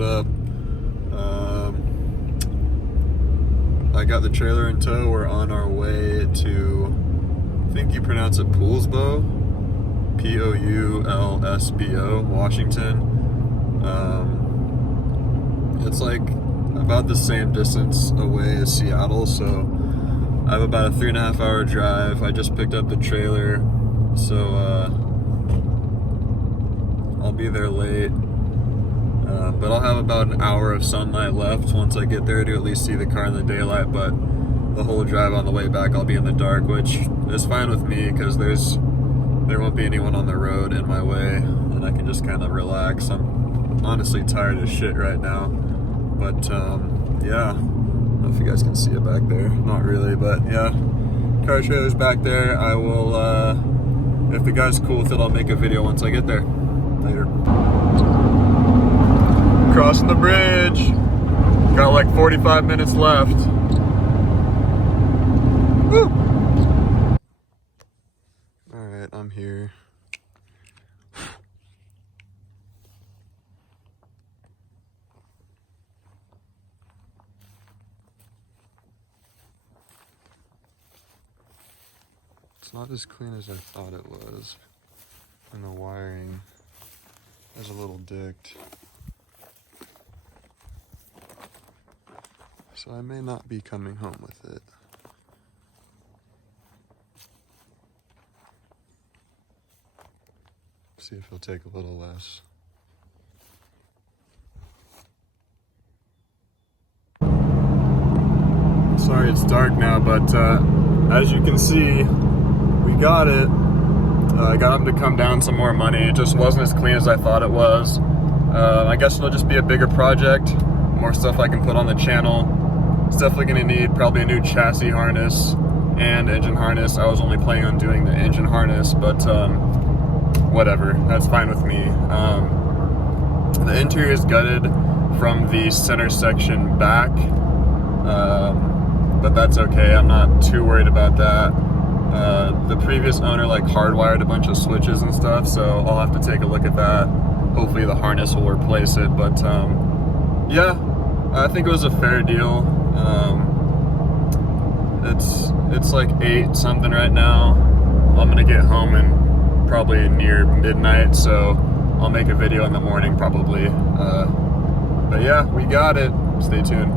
what up? I got the trailer in tow. We're on our way to, I think you pronounce it Poulsbo, Poulsbo, Washington. It's like about the same distance away as Seattle, so I have about a 3.5 hour drive. I just picked up the trailer, so I'll be there late. But I'll have about an hour of sunlight left once I get there to at least see the car in the daylight, but the whole drive on the way back I'll be in the dark, which is fine with me because there won't be anyone on the road in my way and I can just kind of relax. I'm honestly tired as shit right now, but yeah, I don't know if you guys can see it back there. Not really, but yeah, car trailer's back there. I will, if the guy's cool with it, I'll make a video once I get there. Later. Crossing the bridge. Got like 45 minutes left. Woo! Alright, I'm here. It's not as clean as I thought it was. And the wiring is a little dicked. So I may not be coming home with it. See if he'll take a little less. Sorry it's dark now, but as you can see, we got it. I got him to come down some more money. It just wasn't as clean as I thought it was. I guess it'll just be a bigger project, more stuff I can put on the channel. It's definitely gonna need probably a new chassis harness and engine harness. I was only planning on doing the engine harness, but whatever, that's fine with me. The interior is gutted from the center section back, but that's okay. I'm not too worried about that. The previous owner like hardwired a bunch of switches and stuff, so I'll have to take a look at that. Hopefully the harness will replace it, but yeah, I think it was a fair deal. It's like 8 something right now. I'm gonna get home in probably near midnight, so I'll make a video in the morning probably. But yeah, we got it. Stay tuned.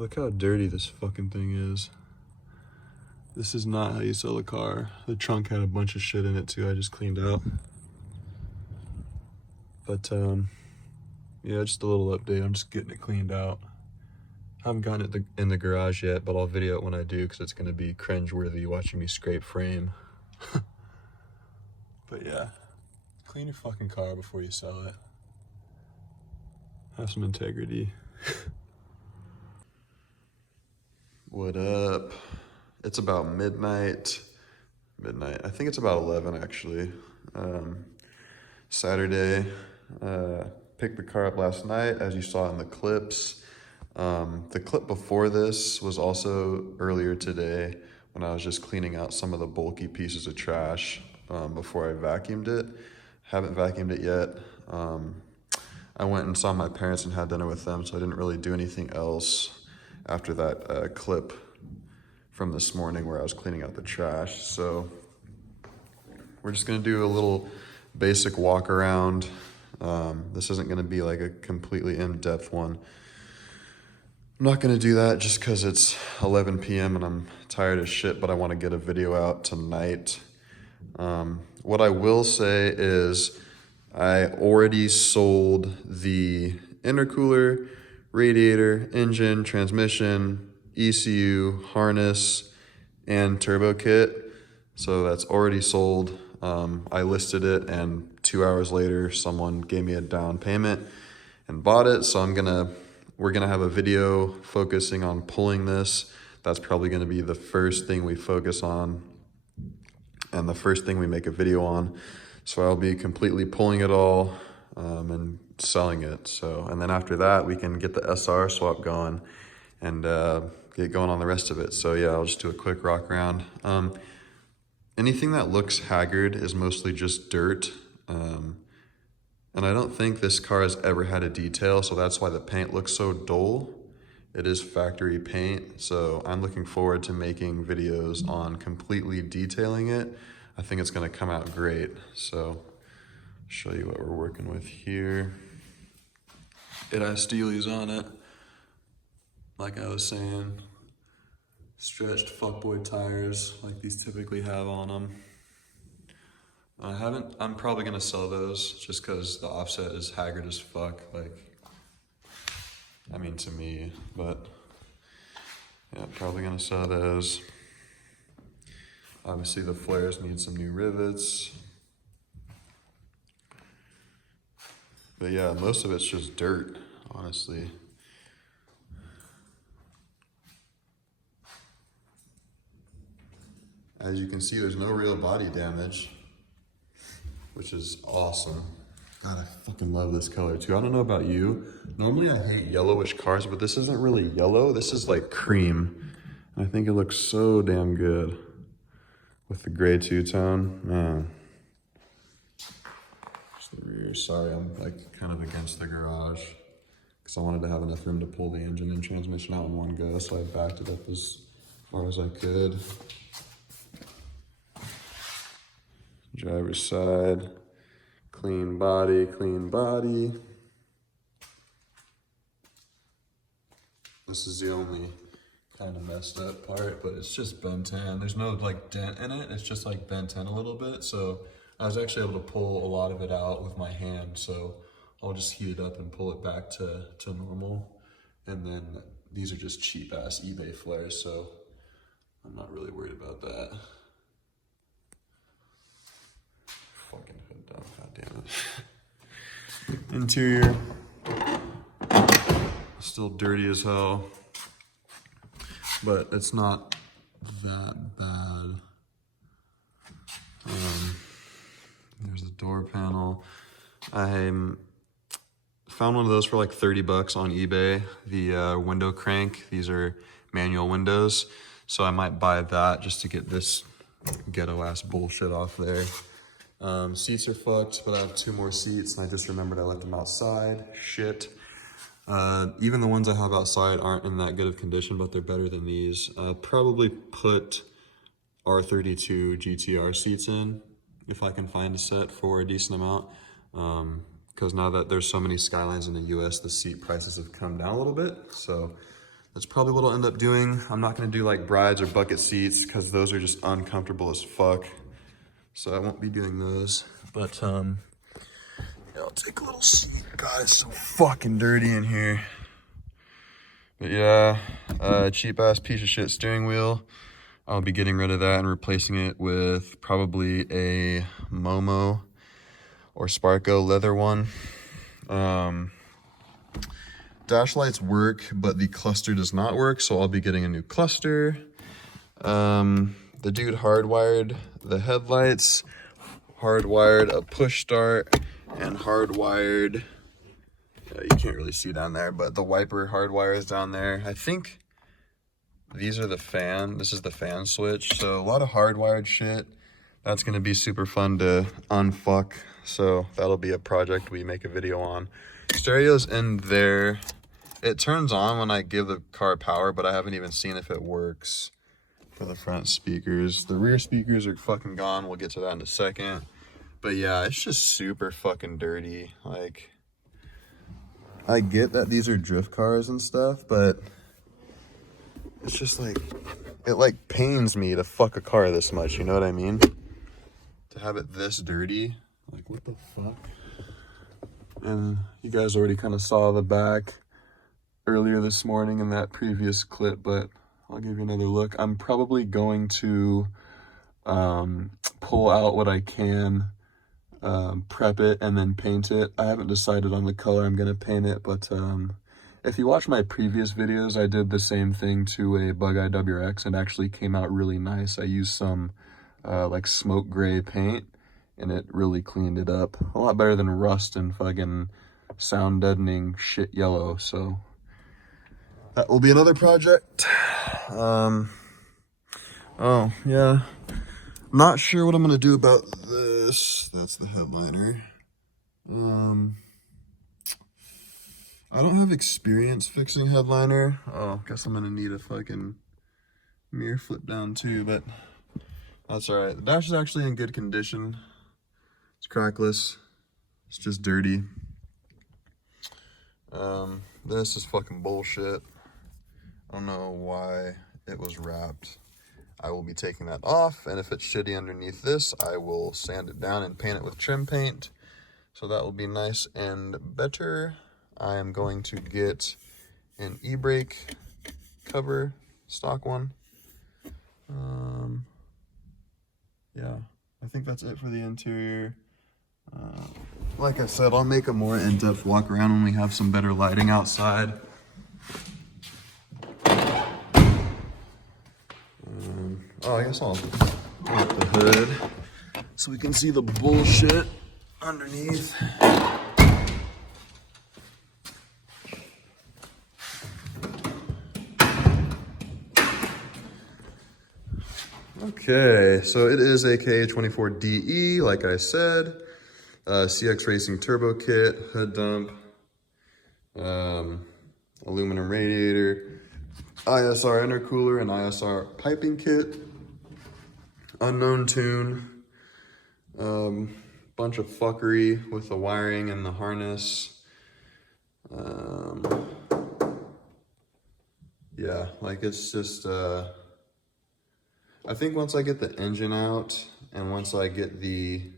Look how dirty this fucking thing is. This is not how you sell a car. The trunk had a bunch of shit in it too, I just cleaned out. But yeah, just a little update. I'm just getting it cleaned out. I haven't gotten it in the garage yet, but I'll video it when I do because it's gonna be cringeworthy watching me scrape frame. But yeah, clean your fucking car before you sell it. Have some integrity. What up? It's about midnight. I think it's about 11 actually. Saturday. Picked the car up last night, as you saw in the clips. The clip before this was also earlier today when I was just cleaning out some of the bulky pieces of trash before I vacuumed it. Haven't vacuumed it yet. I went and saw my parents and had dinner with them, so I didn't really do anything else after that clip from this morning where I was cleaning out the trash. So we're just gonna do a little basic walk around. This isn't gonna be like a completely in-depth one. I'm not gonna do that just cause it's 11 p.m. and I'm tired as shit, but I wanna get a video out tonight. What I will say is I already sold the intercooler, radiator, engine, transmission, ECU, harness, and turbo kit. So that's already sold. I listed it, and 2 hours later, someone gave me a down payment and bought it. So we're gonna have a video focusing on pulling this. That's probably gonna be the first thing we focus on and the first thing we make a video on. So I'll be completely pulling it all and selling it. So, and then after that, we can get the SR swap going and get going on the rest of it. So yeah, I'll just do a quick rock around. Anything that looks haggard is mostly just dirt. And I don't think this car has ever had a detail, so that's why the paint looks so dull. It is factory paint, so I'm looking forward to making videos on completely detailing it. I think it's gonna come out great. So I'll show you what we're working with here. It has steelies on it, like I was saying. Stretched fuckboy tires, like these typically have on them. I'm probably gonna sell those just cause the offset is haggard as fuck. Like, I mean to me, but yeah, probably gonna sell those. Obviously the flares need some new rivets. But yeah, most of it's just dirt, honestly. As you can see, there's no real body damage, which is awesome. God, I fucking love this color too. I don't know about you. Normally I hate yellowish cars, but this isn't really yellow. This is like cream. And I think it looks so damn good with the gray two-tone. Man. Just the rear. Sorry, I'm like kind of against the garage because I wanted to have enough room to pull the engine and transmission out in one go, so I backed it up as far as I could. Driver's side, clean body, clean body. This is the only kind of messed up part, but it's just bent in. There's no like dent in it, it's just like bent in a little bit. So I was actually able to pull a lot of it out with my hand. So I'll just heat it up and pull it back to normal. And then these are just cheap ass eBay flares, so I'm not really worried about that. Fucking hood down, god damn it. Interior, still dirty as hell, but it's not that bad. There's the door panel. I found one of those for like 30 bucks on eBay. The window crank, these are manual windows, so I might buy that just to get this ghetto ass bullshit off there. Seats are fucked, but I have 2 more seats, and I just remembered I left them outside. Shit. Even the ones I have outside aren't in that good of condition, but they're better than these. Probably put R32 GTR seats in, if I can find a set for a decent amount. Because now that there's so many Skylines in the US, the seat prices have come down a little bit. So that's probably what I'll end up doing. I'm not gonna do like brides or bucket seats, because those are just uncomfortable as fuck. So I won't be doing those, but yeah, I'll take a little seat. God, it's so fucking dirty in here. But yeah, cheap ass piece of shit steering wheel. I'll be getting rid of that and replacing it with probably a Momo or Sparco leather one. Dash lights work, but the cluster does not work, so I'll be getting a new cluster. The dude hardwired the headlights, hardwired a push start, and hardwired, you can't really see down there, but the wiper hardwire is down there. I think these are the fan, this is the fan switch, so a lot of hardwired shit. That's gonna be super fun to unfuck, so that'll be a project we make a video on. Stereo's in there. It turns on when I give the car power, but I haven't even seen if it works. For the front speakers. The rear speakers are fucking gone. We'll get to that in a second. But yeah, it's just super fucking dirty. Like, I get that these are drift cars and stuff, but it's just like, it like pains me to fuck a car this much, you know what I mean? To have it this dirty, like what the fuck? And you guys already kind of saw the back earlier this morning in that previous clip, but I'll give you another look. I'm probably going to pull out what I can, prep it, and then paint it. I haven't decided on the color I'm going to paint it, but if you watch my previous videos, I did the same thing to a Bug-Eye WRX and actually came out really nice. I used some like smoke gray paint, and it really cleaned it up. A lot better than rust and fucking sound deadening shit yellow, so that will be another project. Oh, yeah. Not sure what I'm gonna do about this. That's the headliner. I don't have experience fixing headliner. Oh, guess I'm gonna need a fucking mirror flip down too, but that's all right. The dash is actually in good condition. It's crackless. It's just dirty. This is fucking bullshit. I don't know why it was wrapped. I will be taking that off, and if it's shitty underneath this, I will sand it down and paint it with trim paint. So that will be nice and better. I am going to get an e-brake cover, stock one. Yeah, I think that's it for the interior. Like I said, I'll make a more in-depth walk around when we have some better lighting outside. Oh, I guess I'll put the hood so we can see the bullshit underneath. Okay, so it is a KA24DE, like I said. CX Racing Turbo Kit, hood dump, aluminum radiator, ISR intercooler and ISR piping kit, unknown tune, bunch of fuckery with the wiring and the harness. Yeah, like it's just, I think once I get the engine out and once I get the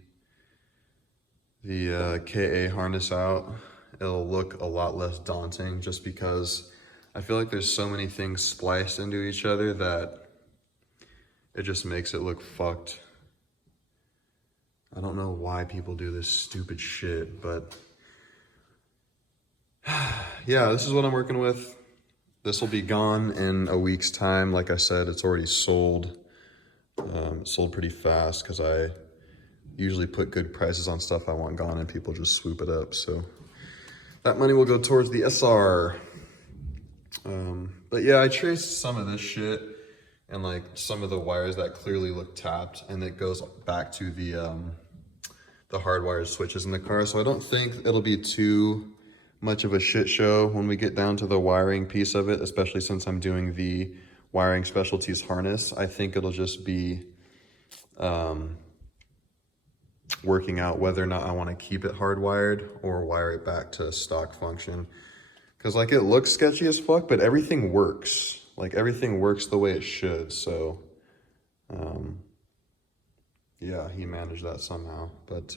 KA harness out, it'll look a lot less daunting just because I feel like there's so many things spliced into each other that it just makes it look fucked. I don't know why people do this stupid shit, but yeah, this is what I'm working with. This will be gone in a week's time. Like I said, it's already sold. Sold pretty fast because I usually put good prices on stuff I want gone and people just swoop it up. So that money will go towards the SR. But yeah, I traced some of this shit and like some of the wires that clearly look tapped, and it goes back to the hardwired switches in the car. So I don't think it'll be too much of a shit show when we get down to the wiring piece of it, especially since I'm doing the wiring specialties harness. I think it'll just be working out whether or not I want to keep it hardwired or wire it back to stock function. Because like it looks sketchy as fuck, but everything works. Like everything works the way it should. So yeah, he managed that somehow. But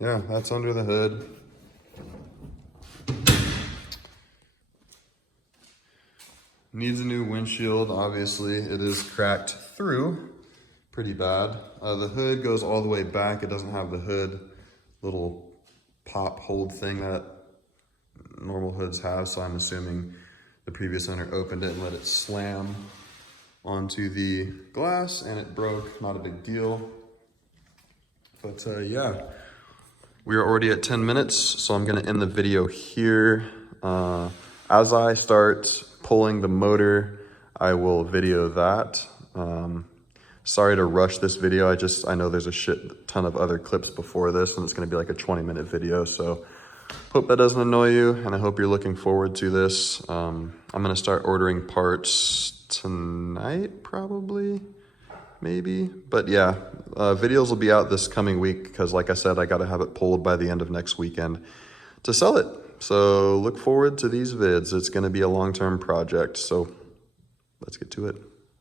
yeah, that's under the hood. Needs a new windshield, obviously. It is cracked through pretty bad. The hood goes all the way back. It doesn't have the hood little pop hold thing that normal hoods have, so I'm assuming the previous owner opened it and let it slam onto the glass and it broke. Not a big deal. But yeah, we are already at 10 minutes, so I'm gonna end the video here. As I start pulling the motor, I will video that. Sorry to rush this video. I know there's a shit ton of other clips before this and it's gonna be like a 20-minute video. So hope that doesn't annoy you, and I hope you're looking forward to this. I'm gonna start ordering parts tonight, probably, maybe. But yeah, videos will be out this coming week because like I said, I gotta have it pulled by the end of next weekend to sell it. So look forward to these vids. It's gonna be a long-term project, so let's get to it.